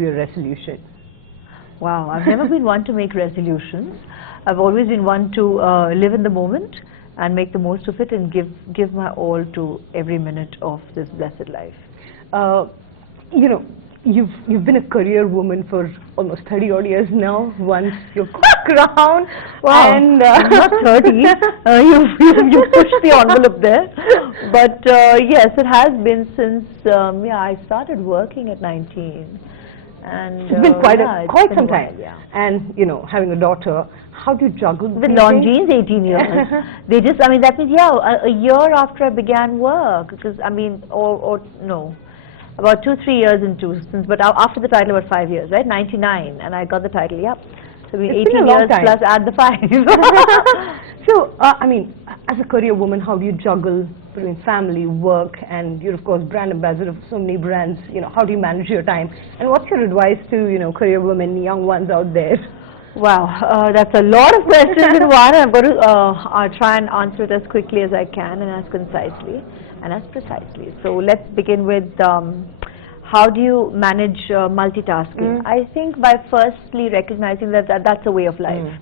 your resolution? Wow, I've never been one to make resolutions. I've always been one to live in the moment and make the most of it and give my all to every minute of this blessed life. You know, you've been a career woman for almost 30 odd years now. Once you've got crown, Wow, and I'm not 30. You pushed the envelope there. But yes, it has been since I started working at 19. And it's been quite it's some been a time. while, yeah. And having a daughter, how do you juggle With these Longines, things? 18 years. They just, I mean, that means, a year after I began work, because, I mean, or no, about 2-3 years into, but after the title, about 5 years, right? 99, and I got the title, yeah. So, It's 18 years plus add the 5. So, I mean, as a career woman, how do you juggle between family, work, and you're, of course, brand ambassador of so many brands? How do you manage your time? And what's your advice to, career women, young ones out there? Wow, that's a lot of questions in one. I'm going to try and answer it as quickly as I can and as concisely and as precisely. So let's begin with how do you manage multitasking? I think by firstly recognizing that that's a way of life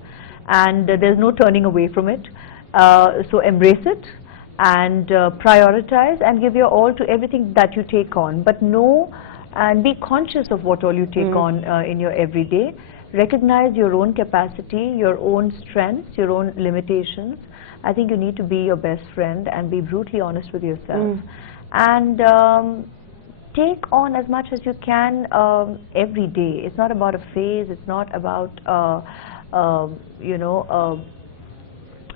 and there's no turning away from it. So embrace it and prioritize and give your all to everything that you take on. But know and be conscious of what all you take on in your everyday. Recognize your own capacity, your own strengths, your own limitations. I think you need to be your best friend and be brutally honest with yourself. And take on as much as you can every day. It's not about a phase, it's not about,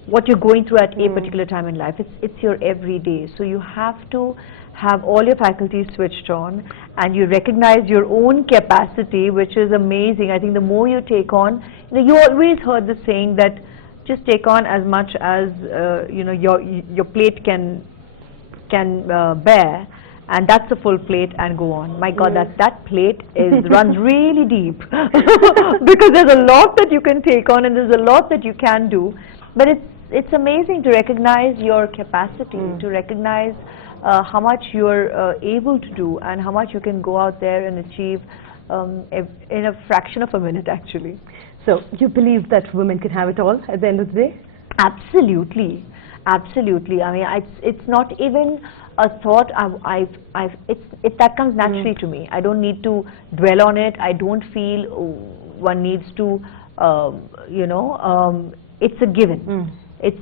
what you're going through at a particular time in life. It's your everyday. So you have to have all your faculties switched on and you recognize your own capacity, which is amazing. I think the more you take on, you always heard the saying that just take on as much as your plate can bear, and that's a full plate, and go on. My God, that plate runs really deep because there's a lot that you can take on and there's a lot that you can do. But it's amazing to recognize your capacity, to recognize how much you're able to do and how much you can go out there and achieve in a fraction of a minute, actually. So you believe that women can have it all at the end of the day? Absolutely, absolutely. I mean, it's not even a thought. That comes naturally to me. I don't need to dwell on it. I don't feel one needs to, it's a given.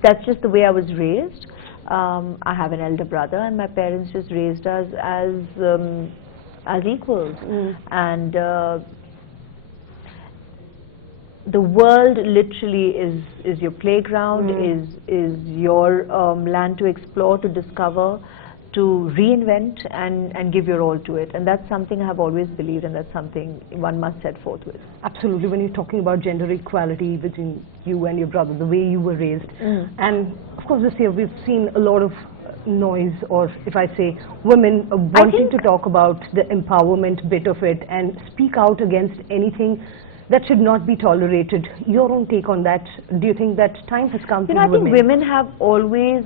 That's just the way I was raised. I have an elder brother, and my parents just raised us as equals. And the world literally is your playground, is your land to explore, to discover, to reinvent, and give your all to it. And that's something I have always believed, and that's something one must set forth with. Absolutely. When you're talking about gender equality between you and your brother, the way you were raised, and of course this year we've seen a lot of noise, or if I say women wanting to talk about the empowerment bit of it and speak out against anything that should not be tolerated. Your own take on that? Do you think that time has come for women? I think women have always,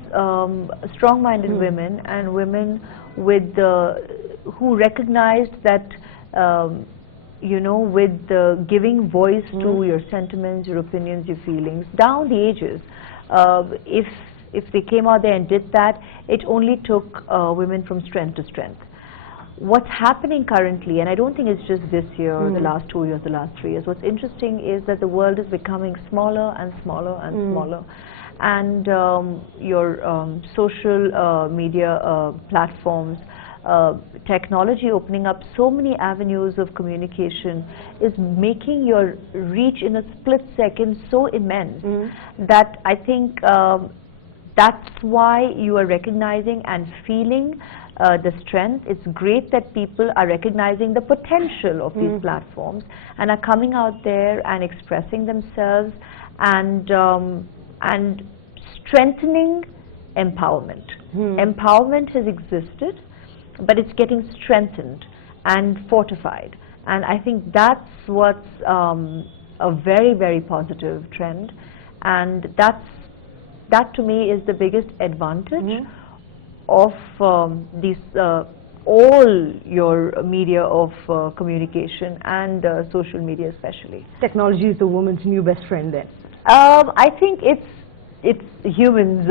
strong-minded women and women with who recognized that, with giving voice to your sentiments, your opinions, your feelings, down the ages. If they came out there and did that, it only took women from strength to strength. What's happening currently, and I don't think it's just this year, the last 2 years, the last 3 years, what's interesting is that the world is becoming smaller and smaller and smaller. And your social media platforms, technology opening up so many avenues of communication is making your reach in a split second so immense that I think that's why you are recognizing and feeling the strength. It's great that people are recognizing the potential of these platforms and are coming out there and expressing themselves and strengthening empowerment. Empowerment has existed, but it's getting strengthened and fortified. And I think that's what's a very, very positive trend. And that to me is the biggest advantage of these all your media of communication and social media especially. Technology is the woman's new best friend then. I think it's humans'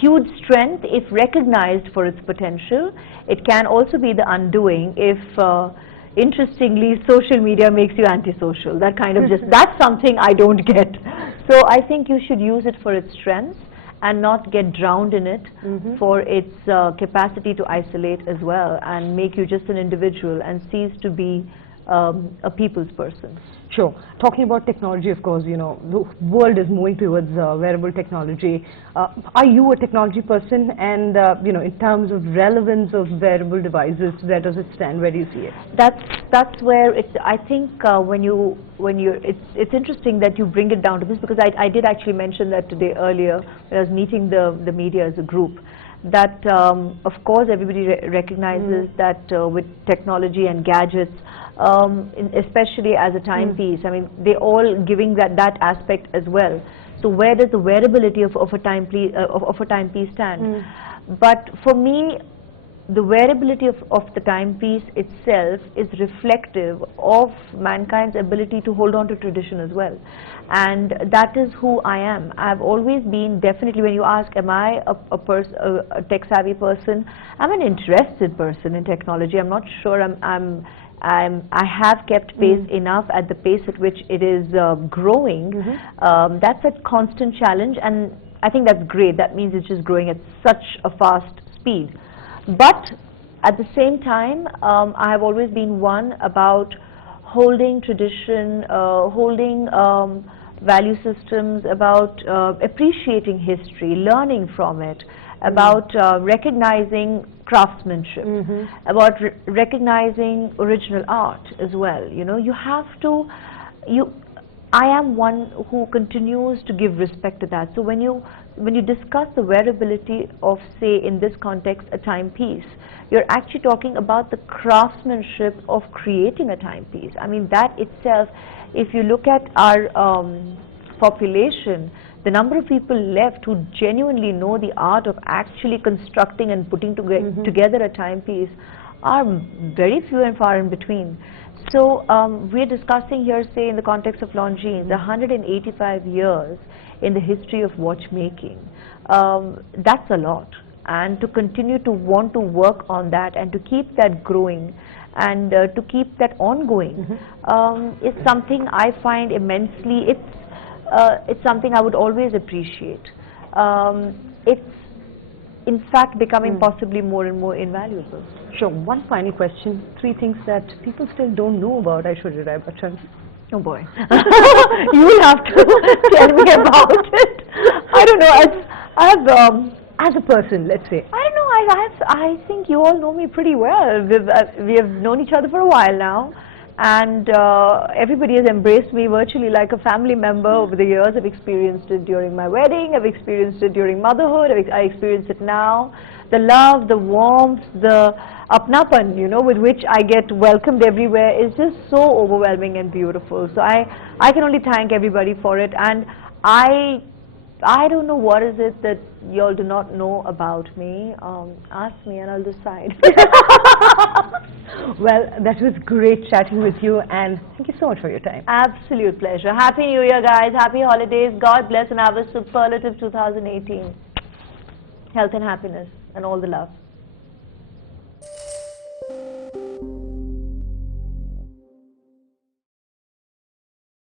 huge strength if recognized for its potential. It can also be the undoing if, interestingly, social media makes you antisocial. That kind of that's something I don't get. So I think you should use it for its strengths and not get drowned in it for its capacity to isolate as well and make you just an individual and cease to be a people's person. Sure. Talking about technology, of course, you know, the world is moving towards wearable technology. Are you a technology person? And, you know, in terms of relevance of wearable devices, where does it stand? Where do you see it? That's where I think it's interesting that you bring it down to this, because I did actually mention that today earlier when I was meeting the media as a group, that of course everybody recognizes that with technology and gadgets, especially as a timepiece, I mean, they're all giving that aspect as well. So where does the wearability of a timepiece stand? But for me, the wearability of the timepiece itself is reflective of mankind's ability to hold on to tradition as well. And that is who I am. I've always been, definitely, when you ask, am I a tech-savvy person? I'm an interested person in technology. I'm not sure I have kept pace enough at the pace at which it is growing. That's a constant challenge, and I think that's great. That means it's just growing at such a fast speed. But at the same time, I have always been one about holding tradition, holding value systems, about appreciating history, learning from it, about recognizing craftsmanship, about recognizing original art as well. You know, you have to, I am one who continues to give respect to that. So when you discuss the wearability of, say, in this context, a timepiece, you're actually talking about the craftsmanship of creating a timepiece. I mean, that itself, if you look at our population, the number of people left who genuinely know the art of actually constructing and putting together a timepiece are very few and far in between. So we're discussing here, say, in the context of Longines, 185 years in the history of watchmaking. That's a lot. And to continue to want to work on that and to keep that growing and to keep that ongoing is something I find immensely, it's something I would always appreciate. It's in fact becoming possibly more and more invaluable. Sure. One final question. 3 things that people still don't know about Aishwarya Rai Bachchan. Oh boy. You will have to tell me about it. I don't know. As a person, let's say. I don't know. I think you all know me pretty well. We have known each other for a while now. And everybody has embraced me virtually like a family member over the years. I've experienced it during my wedding, I've experienced it during motherhood, I experience it now. The love, the warmth, the apnapan, you know, with which I get welcomed everywhere is just so overwhelming and beautiful. So I can only thank everybody for it. And I don't know what is it that you all do not know about me. Ask me and I'll decide. Well, that was great chatting with you, and thank you so much for your time. Absolute pleasure. Happy New Year, guys. Happy holidays. God bless and have a superlative 2018. Health and happiness and all the love.